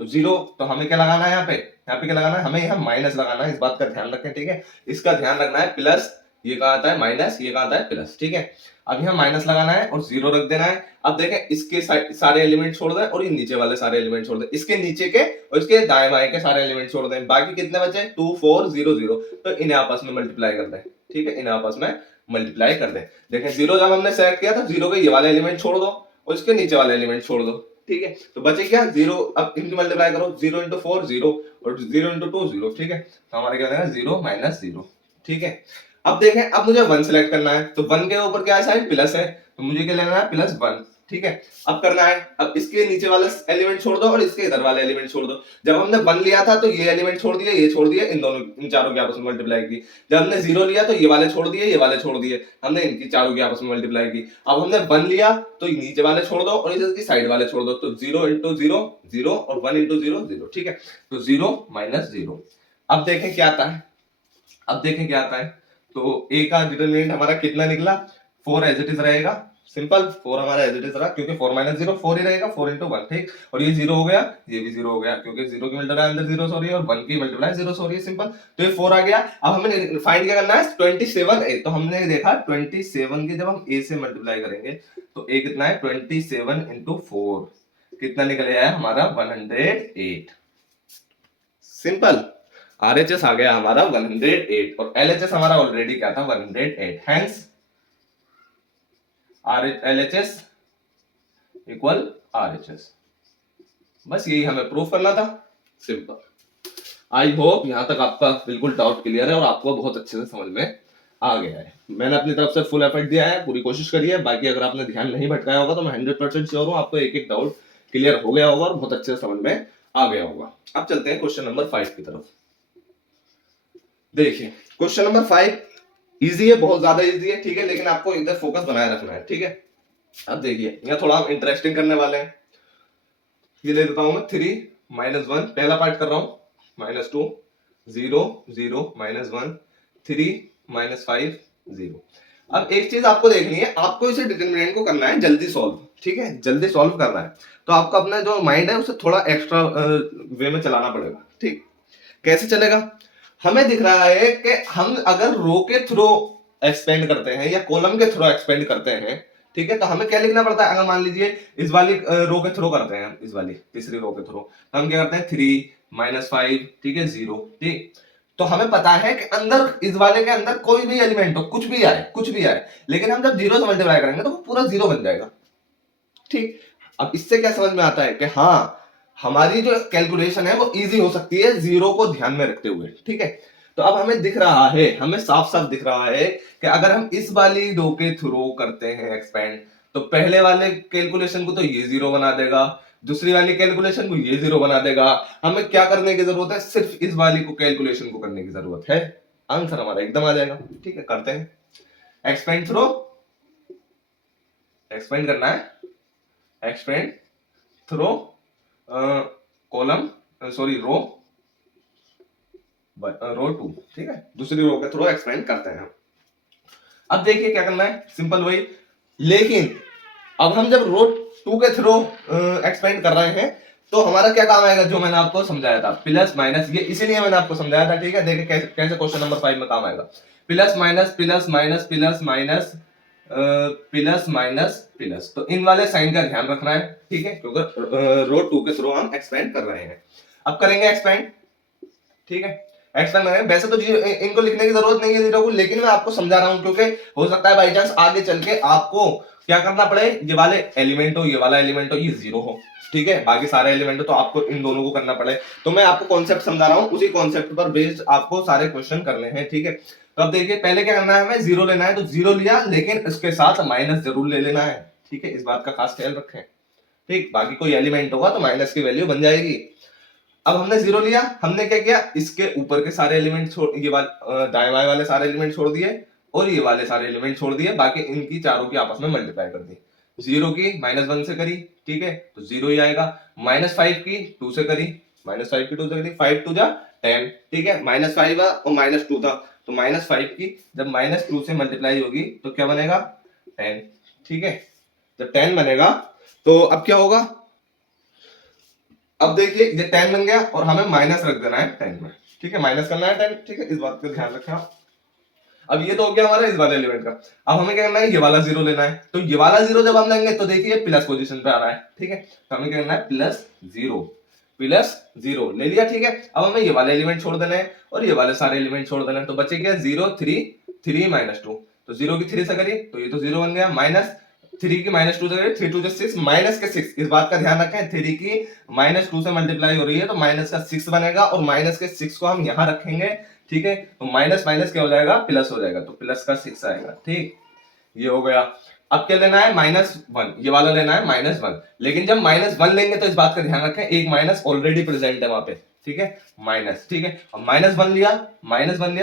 तो 0, तो हमें क्या लगाना है, यहाँ पे क्या लगाना है, हमें यहाँ माइनस लगाना है, इस बात का ध्यान रखें, ठीक है। इसका ध्यान रखना है, प्लस ये कहा आता है माइनस, ये कहा आता है प्लस, ठीक है। अब यहाँ माइनस लगाना है और 0 रख देना है। अब देखें इसके सारे एलिमेंट छोड़ दें और ये नीचे वाले सारे एलिमेंट छोड़ दें, इसके नीचे के और इसके दाएं बाएं के सारे एलिमेंट छोड़ दें, बाकी कितने बचे, 2 4 0 0, तो इन्हें आपस में मल्टीप्लाई कर दें, ठीक है, इन्हें आपस में मल्टीप्लाई कर दें। देखें 0 जब हमने सेलेक्ट किया तो 0 के ये वाले एलिमेंट छोड़ दो और इसके नीचे वाले एलिमेंट छोड़ दो, ठीक है। तो बचे क्या 0, अब इनकी मल्टीप्लाई करो, 0 इंटू 4 0 और 0 इंटू 2 0, ठीक है। तो हमारे क्या देगा 0 -0, ठीक है। अब देखें, अब मुझे 1 सिलेक्ट करना है, तो 1 के ऊपर क्या है साइन, प्लस है, तो मुझे क्या लेना है, +1, ठीक है। अब करना है, अब इसके नीचे वाला एलिमेंट छोड़ दो और इसके इधर वाले एलिमेंट छोड़ दो। जब हमने 1 लिया था तो ये एलिमेंट छोड़ दिए, ये छोड़ दिए, इन दोनों इन चारों की आपस में मल्टीप्लाई की। जब हमने 0 लिया तो ये वाले छोड़ दिए, ये वाले छोड़ दिए, हमने इनकी चारों की आपस में मल्टीप्लाई की। अब हमने 1 लिया तो नीचे वाले छोड़ दो और इसकी साइड वाले छोड़ दो, तो 0 इंटू 0 0 और 1 इंटू 0 0, ठीक है। तो 0 -0। अब देखें क्या आता है, अब देखें क्या आता है, तो ए का डिटरमिनेंट हमारा कितना निकला, 4 एज इट इज रहेगा, सिंपल 4 हमारा एज इट इज रहा, क्योंकि 4 -0 4 ही रहेगा, 4 इंटू 1, ठीक। और ये 0 हो गया, ये भी 0 हो गया, क्योंकि 0 की मल्टीप्लाई अंदर 0 हो रही है और 1 की मल्टीप्लाई 0 हो रही है, सिंपल। तो ये 4 आ गया। अब हमें फाइंड क्या करना है, 27 ए, तो हमने देखा 27 की जब हम ए से मल्टीप्लाई करेंगे तो ए कितना है, 27 इंटू 4 कितना निकल आया हमारा, 108, सिंपल। आरएचएस आ गया हमारा 108 और एलएचएस हमारा ऑलरेडी क्या था, 108, हैंस एलएचएस इक्वल आरएचएस। बस यही हमें प्रूव करना था, सिंपल। आई होप यहां तक आपका बिल्कुल डाउट क्लियर है और आपको बहुत अच्छे से समझ में आ गया है। मैंने अपनी तरफ से फुल एफर्ट दिया है, पूरी कोशिश करी है। बाकी अगर आपने ध्यान नहीं भटकाया होगा तो मैं 100% श्योर हूँ आपको एक एक डाउट क्लियर हो गया होगा और बहुत अच्छे से समझ में आ गया होगा। अब चलते हैं क्वेश्चन नंबर 5 की तरफ। देखिए क्वेश्चन नंबर 5 इजी है, बहुत ज्यादा इजी है, ठीक है, लेकिन आपको इधर फोकस बनाए रखना है, ठीक है। अब देखिए यहाँ थोड़ा हम इंटरेस्टिंग करने वाले हैं। ये ले देता हूं मैं 3 -1, पहला पार्ट कर रहा हूं, -2 0 0 -1 3 -5 0। अब एक चीज आपको देखनी है, आपको इसे डिटरमिनेंट को करना है जल्दी सॉल्व, ठीक है, जल्दी सॉल्व करना है। तो आपको अपना जो माइंड है उसे थोड़ा एक्स्ट्रा वे में चलाना पड़ेगा, ठीक। कैसे चलेगा? हमें दिख रहा है कि हम अगर रो के थ्रू एक्सपेंड करते हैं या कॉलम के थ्रू एक्सपेंड करते हैं, ठीक है, तो हमें क्या लिखना पड़ता है? अगर मान लीजिए इस वाली रो के थ्रू करते हैं, इस वाली तीसरी रो के थ्रू, तो हम क्या करते हैं 3 -5, ठीक है, 0, ठीक। तो हमें पता है कि अंदर इस वाले के अंदर कोई भी एलिमेंट हो, कुछ भी आए, कुछ भी आए, लेकिन हम जब 0 से मल्टीप्लाई करेंगे तो वो पूरा 0 बन जाएगा, ठीक। अब इससे क्या समझ में आता है कि हाँ हमारी जो कैलकुलेशन है वो इजी हो सकती है जीरो को ध्यान में रखते हुए, ठीक है। तो अब हमें दिख रहा है, हमें साफ साफ दिख रहा है कि अगर हम इस वाली रो के थ्रू करते हैं एक्सपेंड, तो पहले वाले कैलकुलेशन को तो ये 0 बना देगा, दूसरी वाली कैलकुलेशन को ये 0 बना देगा। हमें क्या करने की जरूरत है? सिर्फ इस वाली को कैलकुलेशन को करने की जरूरत है, आंसर हमारा एकदम आ जाएगा, ठीक है। करते हैं एक्सपेंड थ्रू, एक्सपेंड करना है, एक्सपेंड थ्रो कॉलम, सॉरी रो 2, ठीक है, दूसरी रो के थ्रू एक्सपेंड करते हैं। अब देखिए क्या करना है, सिंपल वही, लेकिन अब हम जब रो 2 के थ्रू एक्सपेंड कर रहे हैं तो हमारा क्या काम आएगा? जो मैंने आपको समझाया था, प्लस माइनस, ये इसीलिए मैंने आपको समझाया था, ठीक है। देखिए कैसे क्वेश्चन नंबर 5 में काम आएगा, plus minus plus minus plus minus plus minus plus, तो इन वाले साइन का ध्यान रखना है, ठीक है, क्योंकि रो 2 के थ्रू हम एक्सपेंड कर रहे हैं। अब करेंगे एक्सपेंड, ठीक है, एक्सपेंड करेंगे। वैसे तो इनको लिखने की जरूरत नहीं है जीरो को, लेकिन मैं आपको समझा रहा हूं क्योंकि हो सकता है बाई चांस आगे चल के आपको क्या करना पड़े, ये वाले एलिमेंट हो, ये वाला एलिमेंट हो, ये 0 हो, ठीक है, बाकी सारे एलिमेंट हो, तो आपको इन दोनों को करना पड़े। तो मैं आपको कॉन्सेप्ट समझा रहा हूं, उसी कॉन्सेप्ट पर बेस्ड आपको सारे क्वेश्चन करने हैं, ठीक है। तो अब देखिए पहले क्या करना है, हमें 0 लेना है, तो 0 लिया, लेकिन इसके साथ माइनस जरूर ले लेना है, ठीक है, इस बात का खास ख्याल रखें, ठीक। बाकी कोई एलिमेंट होगा तो माइनस की वैल्यू बन जाएगी। अब हमने 0 लिया, हमने क्या किया, इसके ऊपर के सारे एलिमेंट छोड़, ये वाले दाएं बाएं वाले सारे एलिमेंट छोड़ दिए और ये वाले सारे एलिमेंट छोड़ दिए, बाकी इनकी चारों की आपस में मल्टीप्लाई कर दी। 0 की -1 से करी, ठीक है, तो 0 ही आएगा। -5 की 2 से करी, -5 की 2 से करी, 5 2 जा 10, ठीक है, -5 और -2 था, तो -5 की जब -2 से मल्टीप्लाई होगी तो क्या बनेगा? 10, ठीक है। जब 10 बनेगा तो अब क्या होगा? अब देखिए ये 10 बन गया और हमें माइनस रख देना है 10 में, ठीक है, माइनस करना है 10, ठीक है, इस बात का ध्यान रखें आप। अब ये तो हो गया हमारा इस वाले एलिमेंट का। अब हमें क्या करना है, ये वाला 0 लेना है, तो ये वाला 0 जब हम लेंगे तो देखिए प्लस पोजीशन पे आ रहा है, ठीक है, तो हमें क्या करना है, +0, +0 ले लिया, ठीक है। अब हमें ये वाले एलिमेंट छोड़ देने हैं और ये वाले सारे एलिमेंट छोड़ देने हैं, तो बचे क्या, 0 3 3 -2, तो 0 की 3 से करी तो ये तो 0 बन गया, माइनस 3 की -2 से करी, 3 2 6, माइनस के 6, इस बात का ध्यान रखें, 3 की -2 से मल्टीप्लाई हो रही है तो माइनस का 6 बनेगा और माइनस के 6 को हम यहां रखेंगे, ठीक है, तो माइनस माइनस क्या हो जाएगा, प्लस हो जाएगा, तो प्लस का 6 आएगा, ठीक, ये हो गया। अब क्या लेना है, -1, ये वाला लेना है -1, लेकिन जब -1 लेंगे तो इस बात का ध्यान रखें एक माइनस ऑलरेडी प्रेजेंट है वहां पे, ठीक है, माइनस, ठीक है, अब -1 लिया,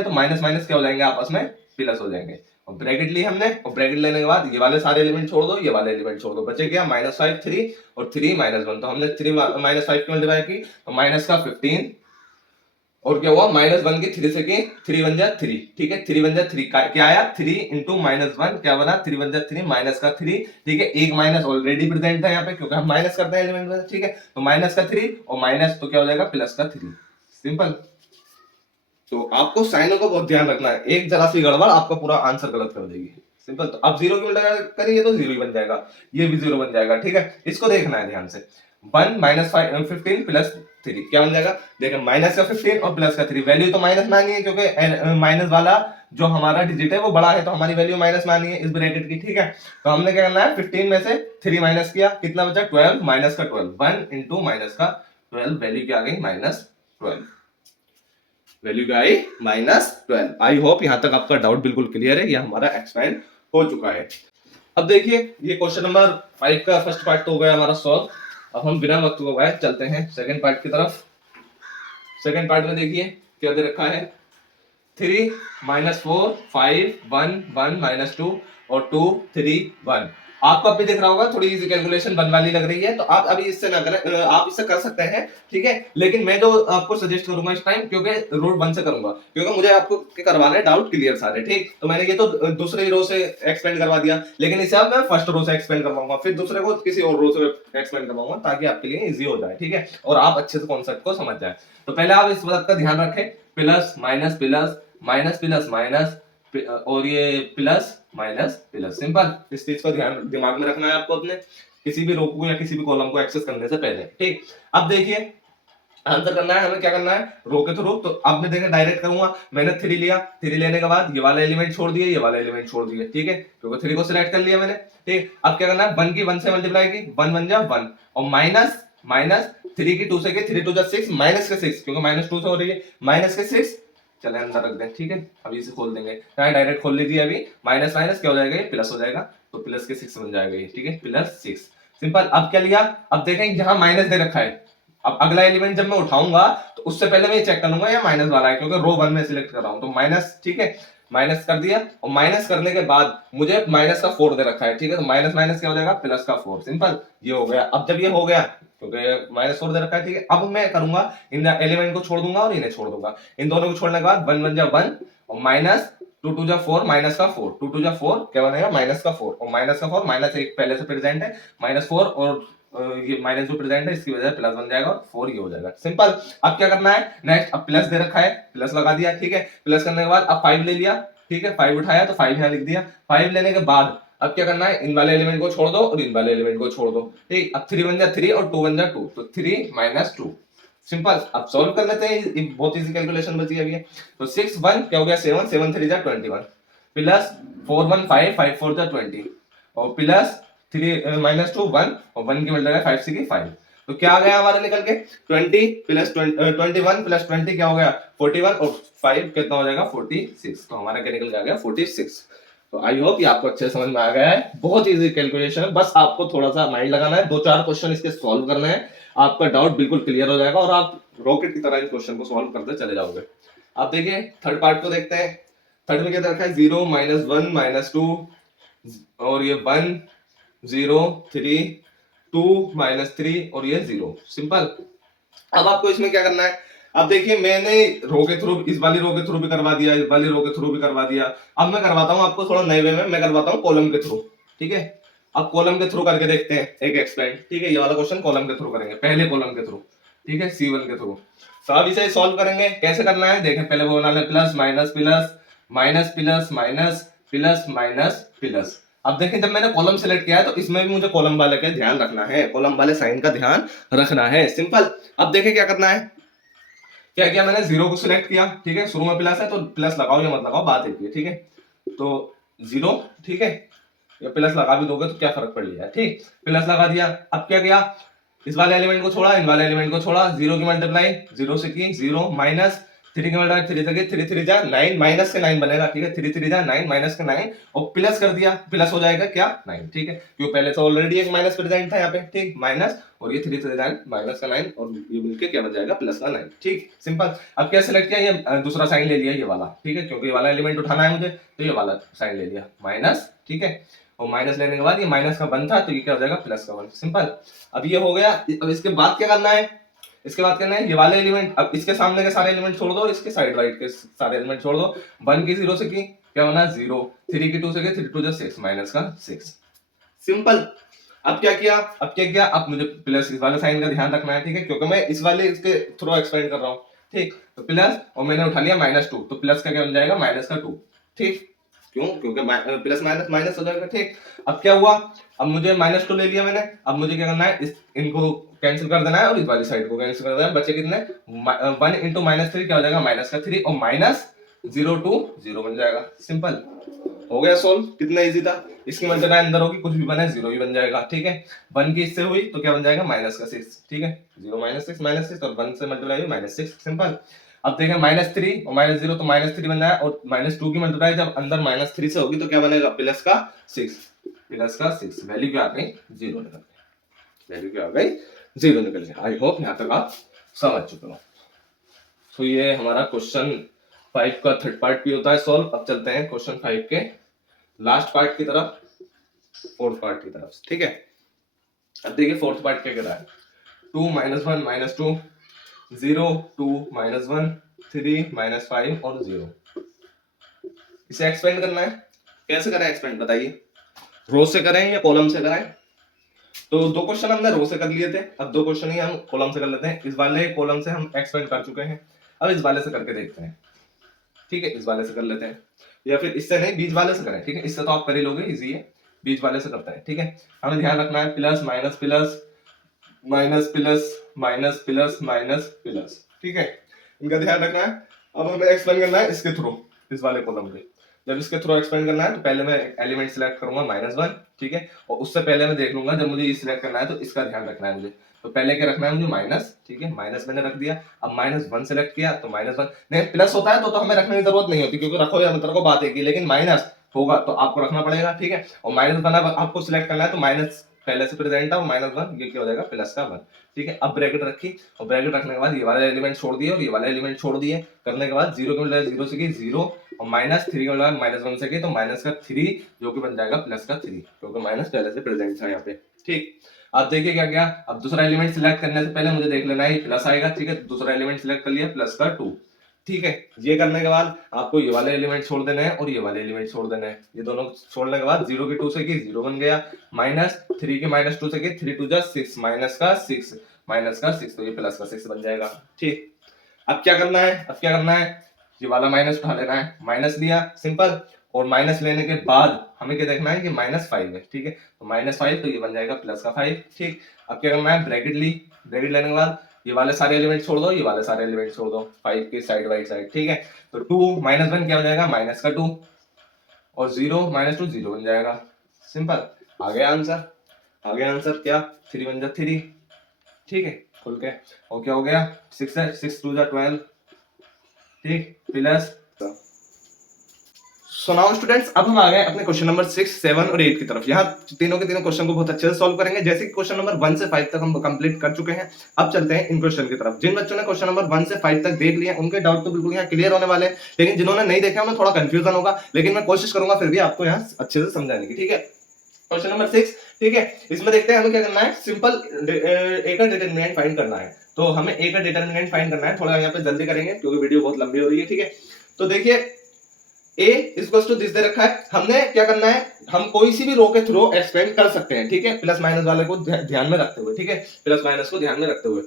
तो माइनस माइनस क्या हो जाएंगे, आपस में प्लस हो जाएंगे, और ब्रैकेट ली हमने, और ब्रैकेट लेने के बाद ये वाले सारे एलिमेंट छोड़ दो, ये वाले एलिमेंट छोड़ दो, बचे क्या, -5 3 और 3 -1, तो हमने 3 -5 की मल्टीप्लाई की तो माइनस का 15, और क्या हुआ, -1 की 3 से की 3 1 जा 3, ठीक है, 3 1 जा 3, क्या आया, 3 इंटू -1 क्या बना, 3 1 जा 3, माइनस का 3, ठीक है, एक माइनस ऑलरेडी प्रेजेंट है यहाँ पे क्योंकि हम माइनस करते हैं एलिमेंट में, ठीक है, तो माइनस का 3 और माइनस तो क्या हो जाएगा, प्लस का 3, सिंपल। तो आपको साइनों का बहुत ध्यान रखना है, एक जरा सी गड़बड़ आपका पूरा आंसर गलत कर देगी, सिंपल। तो अब 0 की मल्टीप्लाई करिए तो 0 ही बन जाएगा, ये भी 0 बन जाएगा, ठीक है, इसको देखना है ध्यान से। 1 -15 प्लस 3 क्या बन जाएगा, देखिए माइनस का 15 और प्लस का 3, वैल्यू तो माइनस में आनी है क्योंकि माइनस वाला जो हमारा डिजिट है वो बड़ा है, तो हमारी वैल्यू माइनस में आनी है इस ब्रैकेट की, ठीक है। तो हमने क्या करना है, 15 में से 3 माइनस किया, कितना बचा, 12, माइनस का 12, 1 इंटू माइनस का 12, वैल्यू क्या आ गई, -12, वैल्यू क्या आई -12। आई होप यहाँ तक आपका डाउट बिल्कुल क्लियर है, यह हमारा एक्सपेंड हो चुका है। अब देखिए ये क्वेश्चन नंबर 5 का फर्स्ट पार्ट तो हो गया हमारा सॉल्व। अब हम बिना वक्त गवाए चलते हैं सेकंड पार्ट की तरफ। सेकंड पार्ट में देखिए क्या दे रखा है, 3 -4 5 1 1 -2 और 2 3 1। आपको अभी दिख रहा होगा थोड़ी इजी कैलकुलेशन बनने वाली लग रही है, तो आप अभी इससे ना करें, आप इससे कर सकते हैं, ठीक है। लेकिन मैं जो आपको सजेस्ट करूंगा इस टाइम, क्योंकि रूट 1 से करूंगा, क्योंकि मुझे आपको करवाना है डाउट क्लियर सारे, ठीक। तो मैंने ये तो दूसरे रो से एक्सपेंड करवा दिया, लेकिन इसे अब मैं फर्स्ट रो से एक्सपेंड करवाऊंगा, फिर दूसरे को किसी और रो से एक्सपेंड करवाऊंगा, ताकि आपके लिए इजी हो जाए, ठीक है, और आप अच्छे से कॉन्सेप्ट को समझ जाए। तो पहले आप इस बात का ध्यान रखें, plus minus plus minus plus minus और ये प्लस माइनस प्लस, सिंपल। इस चीज को ध्यान दिमाग में रखना है आपको अपने किसी भी रो को या किसी भी कॉलम को एक्सेस करने से पहले, ठीक। अब देखिए आंसर करना है हमें, क्या करना है, रो के थ्रू। तो अब मैं देखिए डायरेक्ट करूंगा, मैंने 3 लिया, 3 लेने के बाद ये वाला एलिमेंट छोड़ दिया, ये वाला एलिमेंट छोड़ दिया, ठीक है, क्योंकि 3 को सिलेक्ट कर लिया मैंने, ठीक। अब क्या करना है, 1 की 1 से मल्टीप्लाई की, 1 1 जा 1 और माइनस माइनस 3 की 2 से की, 3 2 जा 6 माइनस के 6, क्योंकि -2 से हो रही है, माइनस के 6 चले अंदर रख दें, ठीक है। अभी इसे खोल देंगे, डायरेक्ट खोल लीजिए, अभी माइनस माइनस क्या हो जाएगा, ये प्लस हो जाएगा, तो प्लस के 6 बन जाएगा ये, ठीक है, +6, सिंपल। अब क्या लिया, अब देखें यहाँ माइनस दे रखा है, अब अगला एलिमेंट जब मैं उठाऊंगा तो उससे पहले मैं ये चेक कर लूंगा ये माइनस वाला है, क्योंकि रो 1 में सिलेक्ट कर रहा हूं, तो माइनस, ठीक है, माइनस कर दिया, और माइनस करने के बाद मुझे माइनस का 4 दे रखा है, ठीक है, तो माइनस माइनस क्या हो जाएगा, प्लस का 4, सिंपल, ये हो गया। अब जब ये हो गया, क्योंकि -4 दे रखा है, ठीक है, अब मैं करूंगा इन एलिमेंट को छोड़ दूंगा और इन्हें छोड़ दूंगा, इन दोनों को छोड़ने के बाद 1 1 जा 1 और माइनस 2 2 जा 4 माइनस का 4, 2 2 जा 4 क्या बनेगा, माइनस का 4 और माइनस का 4, माइनस एक पहले से प्रेजेंट है, -4 और ये माइनस जो प्रेजेंट है इसकी वजह से प्लस बन जाएगा और 4 ये हो जाएगा, सिंपल। अब क्या करना है नेक्स्ट, अब प्लस दे रखा है, प्लस लगा दिया, ठीक है, प्लस करने के बाद अब 5 ले लिया, ठीक है, 5 उठाया तो 5 यहाँ लिख दिया। 5 लेने के बाद अब क्या करना है, इन वाले एलिमेंट को छोड़ दो और इन वाले एलिमेंट को छोड़ दो, ठीक। अब 3 बन जा 3 और 2 बन जा 2, तो 3 - 2, सिंपल। अब सॉल्व कर लेते हैं, बहुत इजी कैलकुलेशन बची है। तो 6 1 क्या हो गया, 7 7 3 जा 21 प्लस 4 1 5 5 4 जा 20 और प्लस 3 -2 1 और 1 की मल्टीप्लाई 5 से की 5, तो क्या आ गया हमारा निकल के 20 प्लस 21 प्लस 20 क्या हो गया 41 और 5 कितना हो जाएगा 46, तो हमारा क्या निकल के आ गया 46। तो आई होप ये आपको अच्छे समझ में आ गया है, बहुत इजी कैलकुलेशन है, बस आपको थोड़ा सा माइंड लगाना है, 2-4 क्वेश्चन इसके सॉल्व करने हैं, आपका डाउट बिल्कुल क्लियर हो जाएगा और आप रॉकेट की तरह इस क्वेश्चन को सॉल्व करते चले जाओगे। आप देखिए थर्ड पार्ट को देखते हैं। थर्ड में क्या रखा है, 0 -1 -2 और ये 1 0 3 2 -3 और ये 0, सिंपल। अब आपको इसमें क्या करना है, अब देखिए मैंने रो के थ्रू, इस वाली रो के थ्रू भी करवा दिया, इस वाली रो के थ्रू भी करवा दिया। अब मैं करवाता हूं आपको थोड़ा नए वे में, मैं करवाता हूं कॉलम के थ्रू, ठीक है। अब कॉलम के थ्रू करके देखते हैं एक एक्सपेंड, ठीक है, ये वाला क्वेश्चन कॉलम के थ्रू करेंगे, पहले कॉलम के थ्रू, ठीक है, C1 के थ्रू। तो अब इसे सॉल्व करेंगे, कैसे करना है देखें, पहले वो बना ले plus minus plus minus plus minus plus minus plus. अब देखें जब मैंने कॉलम सेलेक्ट किया है तो इसमें भी मुझे कॉलम वाले का ध्यान रखना है, कॉलम वाले साइन का ध्यान रखना है, सिंपल। अब देखें क्या करना है, क्या किया मैंने 0 को सिलेक्ट किया, ठीक है, शुरू में प्लस है तो प्लस लगाओ या मत लगाओ बात एक है, ठीक है, तो 0, ठीक है, या प्लस लगा भी दोगे तो क्या फर्क पड़ लिया, ठीक, प्लस लगा दिया। अब क्या किया, इस वाले एलिमेंट को छोड़ा, इन वाले एलिमेंट को छोड़ा, 0 की मल्टीप्लाई 0 से की 0 माइनस 3 की मल्टीप्लाई 3 से की 3 3 जा 9 माइनस के 9 बनेगा, ठीक है, 3 3 जा 9 माइनस के 9 और प्लस कर दिया, प्लस हो जाएगा क्या 9, ठीक है, क्योंकि पहले से ऑलरेडी एक माइनस प्रेजेंट था यहाँ पे, ठीक, माइनस और ये 3 3 जा माइनस का 9 और ये मिलके क्या बन जाएगा प्लस का 9, ठीक, सिंपल। अब क्या सिलेक्ट किया, ये दूसरा साइन ले लिया ये वाला, ठीक है, क्योंकि ये वाला एलिमेंट उठाना है मुझे, तो ये वाला साइन ले लिया माइनस, ठीक है, और माइनस लेने के बाद ये माइनस का 1 था तो ये क्या हो जाएगा प्लस का 1, सिंपल। अब ये हो गया। अब इसके बाद क्या करना है, इसके बाद करना है ये वाले एलिमेंट, अब इसके सामने के सारे एलिमेंट छोड़ दो और इसके साइड राइट के सारे एलिमेंट छोड़ दो। 1 की 0 से की क्या होना 0, 3 की 2 से की 3 2 जा 6 माइनस का 6, सिंपल। अब क्या किया, अब क्या किया, अब मुझे प्लस इस वाले साइन का ध्यान रखना है, ठीक है, क्योंकि मैं इस वाले इसके थ्रू एक्सपेंड कर रहा हूँ, ठीक, तो प्लस और मैंने उठा लिया -2 तो प्लस का क्या बन जाएगा -2, ठीक, क्यों, क्योंकि प्लस माइनस माइनस हो जाएगा, ठीक। अब क्या हुआ, अब मुझे -2 ले लिया मैंने, अब मुझे क्या करना है, इनको कैंसिल कर देना है और इस वाली साइड को कैंसिल कर देना है, बचे कितने 1 इंटू -3 क्या हो जाएगा -3 और -0 to 0 बन जाएगा, सिंपल, हो गया सोल्व। कितना इजी था, इसकी मल्टीप्लाई अंदर होगी कुछ भी बने 0 ही बन जाएगा, ठीक है, 1 की इससे हुई तो क्या बन जाएगा -6, ठीक है, 0 -6 और 1 से मल्टीप्लाई हुई -6, सिंपल। अब देखें -3 और -0 तो -3 बन जाए, और -2 की मल्टीप्लाई जब अंदर -3 से होगी तो क्या बनेगा, प्लस का 6, वैल्यू क्या आ गई, 0 निकल गई, वैल्यू क्या आ गई, 0 निकल गई। आई होप यहाँ तक आप समझ चुके हो। तो ये हमारा क्वेश्चन 5 का थर्ड पार्ट भी होता है सॉल्व। अब चलते हैं क्वेश्चन 5 के लास्ट पार्ट की तरफ, फोर्थ पार्ट की तरफ, ठीक है। अब देखिए फोर्थ पार्ट क्या कह रहा है, 2 -1 -2 0 2 -1 3 -5 और 0। इसे एक्सपेंड करना है, कैसे करें एक्सपेंड बताइए, रो से करें या कॉलम से करें। तो दो क्वेश्चन हमने रो से कर लिए थे, अब दो क्वेश्चन ही हम कॉलम से कर लेते हैं। इस वाले कॉलम से हम एक्सपेंड कर चुके हैं, अब इस वाले से करके देखते हैं, ठीक है। इस वाले से कर लेते हैं, या फिर इससे नहीं, बीच वाले से करें, ठीक है। इससे तो आप कर ही लोगे, इजी है, बीच वाले से करते हैं, ठीक है। हमें ध्यान रखना है plus minus plus minus plus minus plus minus plus, ठीक है, इनका ध्यान रखना है। अब हमें एक्सपेंड करना है इसके थ्रू, इस वाले कॉलम पे। जब इसके थ्रू एक्सपेंड करना है तो पहले मैं एलिमेंट सिलेक्ट करूंगा -1, ठीक है, और उससे पहले मैं देख लूंगा जब मुझे ये सिलेक्ट करना है तो इसका ध्यान रखना है मुझे। तो पहले क्या रखना है मुझे, माइनस, ठीक है, माइनस मैंने रख दिया। अब -1 सेलेक्ट किया तो -1 नहीं, प्लस होता है तो हमें रखने की जरूरत नहीं होती, क्योंकि रखो या मत रखो बात एक ही, लेकिन माइनस होगा तो आपको रखना पड़ेगा, ठीक है। और -1 आपको सिलेक्ट करना है तो माइनस पहले से प्रेजेंट है, -1 ये क्या हो जाएगा, प्लस का 1, ठीक है। अब ब्रैकेट रखी, और ब्रैकेट रखने के बाद ये वाले एलिमेंट छोड़ दिए और ये वाले एलिमेंट छोड़ दिए, करने के बाद 0 के बजाय 0 से की 0, और -3 के बजाय -1 से की तो माइनस का 3, जो कि बन जाएगा प्लस का 3, क्योंकि माइनस पहले से प्रेजेंट था यहाँ पे, ठीक। अब देखिए क्या क्या, अब दूसरा एलिमेंट सिलेक्ट करने से पहले मुझे देख लेना है प्लस आएगा, ठीक है। दूसरा एलिमेंट सिलेक्ट कर लिया, प्लस का 2, ठीक है। ये करने के बाद आपको ये वाले एलिमेंट छोड़ देने हैं और ये वाले एलिमेंट छोड़ देने हैं। ये दोनों छोड़ने के बाद 0 की 2 से की 0 बन गया, -3 के -2 से की 3 2 जा 6, माइनस का 6, तो ये प्लस का 6 बन जाएगा, ठीक। अब क्या करना है, अब क्या करना है, ये वाला माइनस उठा लेना है, माइनस लिया सिंपल, और माइनस लेने के बाद हमें क्या देखना है कि -5 है, ठीक है। तो -5 तो ये बन जाएगा प्लस का 5, ठीक। अब क्या करना है, ब्रैकेट ली, ब्रैकेट लेने के बाद ये वाले सारे एलिमेंट छोड़ दो, ये वाले सारे एलिमेंट छोड़ दो, 5 के साइड बाई साइड, ठीक है। तो 2 -1 क्या हो जाएगा, माइनस का 2, और 0 -2 0 बन जाएगा, सिंपल। आ गया आंसर, आ गया आंसर, क्या 3 बन जा 3, ठीक है, खुल के। और क्या हो गया, 6 है, 6 2 जा 12, ठीक, प्लस। सो नाउ स्टूडेंट्स, अब हम आ गए अपने क्वेश्चन नंबर 6, 7 और 8 की तरफ। यहाँ तीनों के तीनों क्वेश्चन को बहुत अच्छे से सॉल्व करेंगे। जैसे कि क्वेश्चन नंबर 1 से 5 तक हम कंप्लीट कर चुके हैं, अब चलते हैं इन क्वेश्चन की तरफ। जिन बच्चों ने क्वेश्चन नंबर 1 से 5 तक देख लिया उनके डाउट तो बिल्कुल यहाँ क्लियर होने वाले हैं, लेकिन जिन्होंने नहीं देखा उन्हें थोड़ा कंफ्यूजन होगा, लेकिन मैं कोशिश करूंगा फिर भी आपको यहाँ अच्छे से समझाने की, ठीक है। क्वेश्चन नंबर 6, ठीक है, इसमें देखते हैं हमें क्या करना है, सिंपल ए का डिटरमिनेंट फाइंड करना है। तो हमें ए का डिटरमिनेंट फाइंड करना है, थोड़ा यहाँ पे जल्दी करेंगे क्योंकि वीडियो बहुत लंबी हो रही है, ठीक है। तो देखिए a इक्वल्स टू दिस दे रखा है, हमने क्या करना है, हम कोई सी भी रो के थ्रू एक्सपेंड कर सकते हैं, ठीक है, प्लस माइनस वाले को ध्यान में रखते हुए, ठीक है, प्लस माइनस को ध्यान में रखते हुए।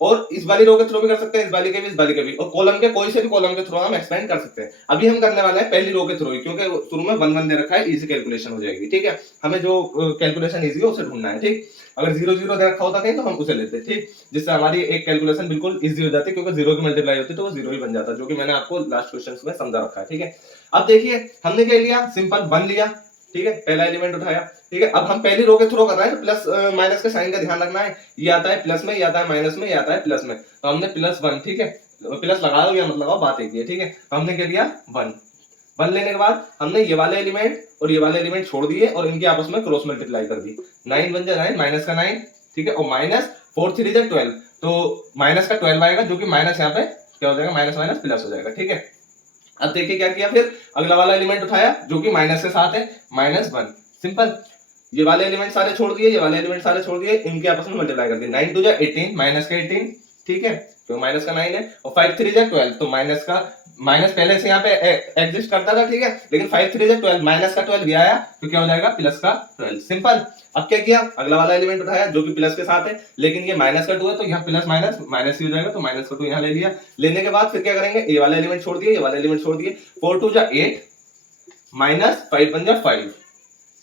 और इस वाली रो के थ्रू भी कर सकते हैं, इस वाली के भी, इस वाली के भी, और कॉलम के कोई से भी कॉलम के थ्रू हम एक्सपेंड कर सकते हैं। अभी हम करने वाले हैं पहली रो के थ्रू, क्योंकि शुरू में 1 1 दे रखा है, इजी कैलकुलेशन हो जाएगी, ठीक है। हमें जो कैलकुलेशन इजी है उसे ढूंढना है, ठीक। अगर 0 0 दे रखा होता कहीं तो हम उसे लेते, ठीक, जिससे हमारी एक कैलकुलेशन बिल्कुल इजी हो जाती, क्योंकि 0 की मल्टीप्लाई होती तो वो 0 ही बन जाता, जो कि मैंने आपको लास्ट क्वेश्चन में समझा रखा है, ठीक है। अब देखिए हमने क्या लिया, सिंपल 1 लिया, ठीक है, पहला एलिमेंट उठाया, ठीक है। अब हम पहली रो के थ्रू कर रहे हैं, प्लस माइनस के साइन का ध्यान रखना है, ये आता है प्लस में, ये आता है माइनस में, ये आता है प्लस में, तो हमने +1, ठीक है, प्लस लगा दो या मत लगाओ बात एक ही है, ठीक है। तो हमने क्या लिया 1 लेने के बाद हमने ये वाले एलिमेंट और ये वाले एलिमेंट छोड़ दिए और इनके आपस में क्रॉस मल्टीप्लाई कर दी, 9 बन जाए 9, माइनस का 9, ठीक है, और माइनस 4 3 जा 12, तो माइनस का 12 आएगा, जो कि माइनस यहाँ पे क्या हो जाएगा, माइनस माइनस प्लस हो जाएगा, ठीक है। अब देखिए क्या किया, फिर अगला वाला एलिमेंट उठाया जो कि माइनस के साथ है, -1, सिंपल। ये वाले एलिमेंट सारे छोड़ दिए, ये वाले एलिमेंट सारे छोड़ दिए, इनके आपस में मल्टीप्लाई कर दिए, 9 2 जा 18, माइनस का 18, ठीक है, तो माइनस का 9 है, और 5 3 जा 12, तो माइनस का माइनस पहले से यहाँ पे एग्जिस्ट करता था, ठीक है, लेकिन 5 3 जा 12, माइनस का 12 भी आया तो क्या हो जाएगा, प्लस का 12, सिंपल। अब क्या किया, अगला वाला एलिमेंट उठाया जो कि प्लस के साथ है, लेकिन ये माइनस का 2 है तो यहाँ प्लस माइनस माइनस ही हो जाएगा, तो माइनस का 2 यहाँ ले लिया। लेने के बाद फिर क्या करेंगे, ये वाला एलिमेंट छोड़ दिए, ये वाला एलिमेंट छोड़ दिए, 4 2 जा 8, माइनस 5 1 जा 5,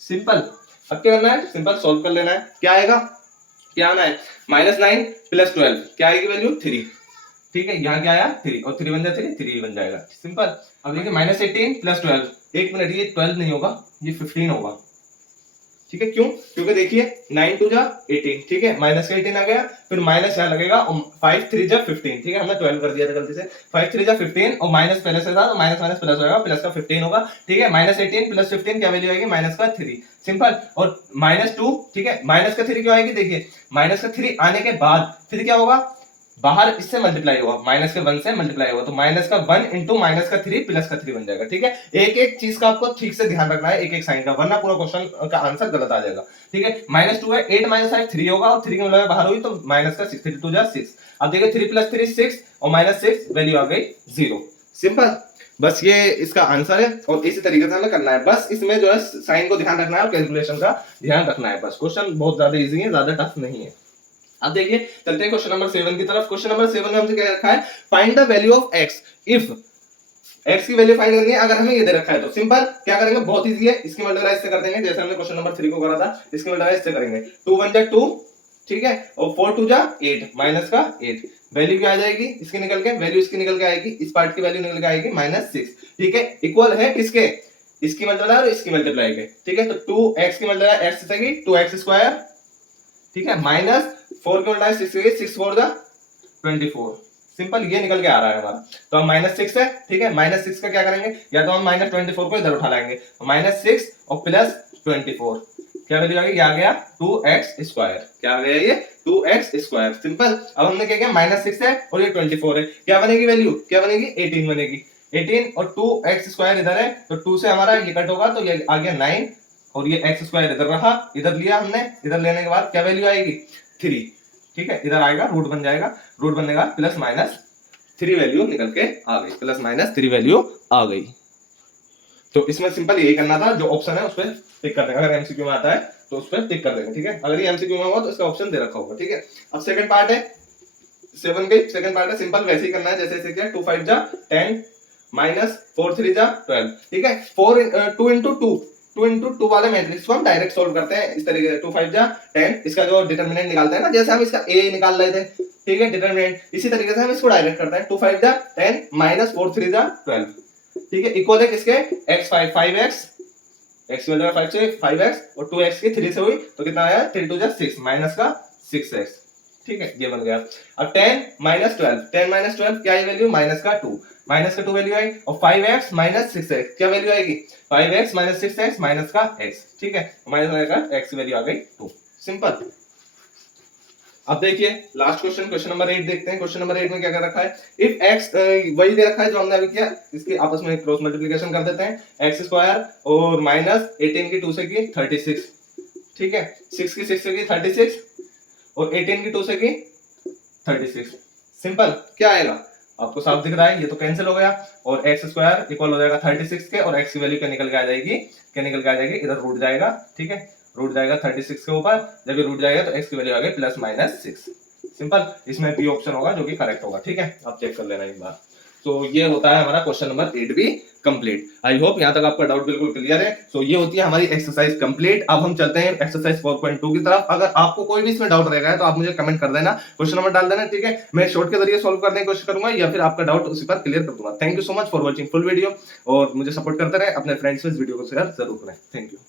सिंपल। अब क्या करना है, सिंपल सॉल्व कर लेना है, क्या आएगा, क्या आना है, -9 + 12, क्या आएगी वैल्यू 3, ठीक है, यहाँ क्या आया 3, और 3 बन जाए 3 बन जाएगा, सिंपल। अब देखिए -18 + 12, एक मिनट, ये 12 नहीं होगा, ये 15 होगा, ठीक है, क्यों? क्योंकि देखिए 9 टू जा 18, ठीक है, माइनस का 18 आ गया, फिर माइनस यहाँ लगेगा, 5 3 जा 15, ठीक है, हमने 12 कर दिया था गलती से, 5 3 जा 15 और माइनस पहले से था तो माइनस माइनस प्लस होगा, प्लस का 15 होगा, ठीक है, माइनस 18 प्लस 15 क्या वैल्यू आएगी? माइनस का 3, सिंपल। और माइनस 2, ठीक है, माइनस का 3 क्यों आएगी? देखिए माइनस का 3 आने के बाद फिर क्या होगा? बाहर इससे मल्टीप्लाई होगा, माइनस के 1 से मल्टीप्लाई होगा, तो माइनस का 1 इंटू माइनस का 3 प्लस का 3 बन जाएगा, ठीक है। एक एक चीज का आपको ठीक से ध्यान रखना है, एक एक साइन का, वरना पूरा क्वेश्चन का आंसर गलत आ जाएगा, ठीक है। माइनस 2 है, 8 माइनस 5 3 होगा, और 3 की मतलब बाहर हुई तो माइनस का 6, 3 2 जा 6। अब देखिए 3 प्लस 3 6 और माइनस 6 वैल्यू आ गई 0, सिंपल। बस ये इसका आंसर है, और इसी तरीके से हमें करना है, बस इसमें जो है साइन को ध्यान रखना है और कैलकुलेशन का ध्यान रखना है, बस। क्वेश्चन बहुत ज्यादा इजी है, ज्यादा टफ नहीं है। अब देखिए चलते हैं क्वेश्चन नंबर 7 की तरफ। क्वेश्चन नंबर 7 में हमसे क्या रखा है? Find the value of x if x की वैल्यू फाइंड करनी है अगर हमें ये दे रखा है तो। सिंपल, क्या करेंगे? बहुत इजी है, इसकी मल्टीप्लाई इससे कर देंगे, जैसे हमने क्वेश्चन नंबर 3 को करा था, इसकी मल्टीप्लाई इससे करेंगे। 2 1 जा 2, ठीक है, और 4 2 जा 8, माइनस का 8, वैल्यू क्या आ जाएगी इसकी निकल के? वैल्यू इसकी निकल के आएगी, इस पार्ट की वैल्यू निकल के आएगी -6, ठीक है, इक्वल है किसके? इसकी मल्टीप्लाई और इसकी मल्टीप्लाई के, ठीक है। तो 2x की मल्टीप्लाई x से 2x स्क्वायर, ठीक है, माइनस 4 की मल्टीप्लाई 6 से 6 4 जा 24, सिंपल, ये निकल के आ रहा है हमारा। तो हम -6 है, ठीक है, -6 का क्या करेंगे? या तो हम -24 को इधर उठा लाएंगे, -6 और प्लस 24, क्या वैल्यू आ गई? आ गया 2x स्क्वायर, क्या आ गया? ये 2x स्क्वायर, सिंपल। अब हमने क्या किया? -6 है और ये 24 है, क्या बनेगी वैल्यू? क्या बनेगी? 18 बनेगी, 18 और 2x स्क्वायर इधर है, तो 2 से हमारा ये कट होगा, तो ये आ गया 9, और ये x स्क्वायर इधर रहा, इधर लिया हमने, इधर लेने के बाद क्या वैल्यू आएगी? 3, ठीक है, इधर आएगा, रूट बन जाएगा, रूट बनने का प्लस माइनस 3 वैल्यू निकल के आ गई, प्लस माइनस 3 वैल्यू आ गई। तो इसमें सिंपल यही करना था, जो ऑप्शन है उस पर टिक कर देंगे, अगर एमसीक्यू में आता है तो उस पर टिक कर देंगे, ठीक है। अगर ये एमसीक्यू में हुआ तो इसका ऑप्शन दे रखा होगा, ठीक है। अब सेकंड पार्ट है, 7 के सेकंड पार्ट है, सिंपल वैसे ही करना है जैसे ऐसे किया, 2 5 जा 10 माइनस 4 3 जा 12, ठीक है। 2 into 2 वाले मैट्रिक्स को हम डायरेक्ट सोल्व करते हैं इस तरीके से, 2 5 जा 10, इसका जो डिटरमिनेंट निकालते हैं ना, जैसे हम इसका a निकाल रहे थे, ठीक है, डिटरमिनेंट, इसी तरीके से हम इसको डायरेक्ट करते हैं। 2 5 जा 10 माइनस 4 3 जा 12, ठीक है, इक्वल है किसके? x 5x, x की वैल्यू 5 से 5x और 2x की 3 से हुई तो कितना आया? 3 2 जा 6, माइनस का 6x, ठीक है, ये बन गया। अब 10 माइनस 12, 10 माइनस 12 क्या है वैल्यू? माइनस का 2, माइनस का 2 वैल्यू आई, और 5x माइनस 6x क्या वैल्यू आएगी? 5x माइनस 6x माइनस का x, ठीक है, माइनस का x की वैल्यू आ गई 2, सिंपल। अब देखिए लास्ट क्वेश्चन, क्वेश्चन नंबर 8 देखते हैं। क्वेश्चन नंबर 8 में क्या कर रखा है? इफ x वही दे रखा है जो हमने अभी किया, इसकी आपस में क्रॉस मल्टीप्लिकेशन कर देते हैं, x स्क्वायर और माइनस 18 की 2 से की 36, ठीक है, 6 की 6 से की 36 और 18 की 2 से की 36, सिंपल। क्या आएगा? आपको साफ दिख रहा है, ये तो कैंसिल हो गया, और x स्क्वायर इक्वल हो जाएगा 36 के, और x की वैल्यू क्या निकल के आ जाएगी? क्या निकल के आ जाएगी? इधर रूट जाएगा, ठीक है, रूट जाएगा 36 के ऊपर, जब ये रूट जाएगा तो x की वैल्यू आ गई प्लस माइनस 6, सिंपल। इसमें बी ऑप्शन होगा जो कि करेक्ट होगा, ठीक है, आप चेक कर लेना एक बार। तो ये होता है हमारा क्वेश्चन नंबर 8 भी कंप्लीट। आई होप यहां तक आपका डाउट बिल्कुल क्लियर है। सो ये होती है हमारी एक्सरसाइज कंप्लीट। अब हम चलते हैं एक्सरसाइज 4.2 की तरफ। अगर आपको कोई भी इसमें डाउट रहेगा तो आप मुझे कमेंट कर देना, क्वेश्चन नंबर डाल देना, ठीक है, मैं शॉर्ट के जरिए सॉल्व करने की कोशिश करूंगा या फिर आपका डाउट उसी पर क्लियर कर दूंगा। Thank you so much for watching full video, और मुझे सपोर्ट करते रहे, अपने फ्रेंड्स में इस वीडियो को शेयर जरूर करें। Thank you.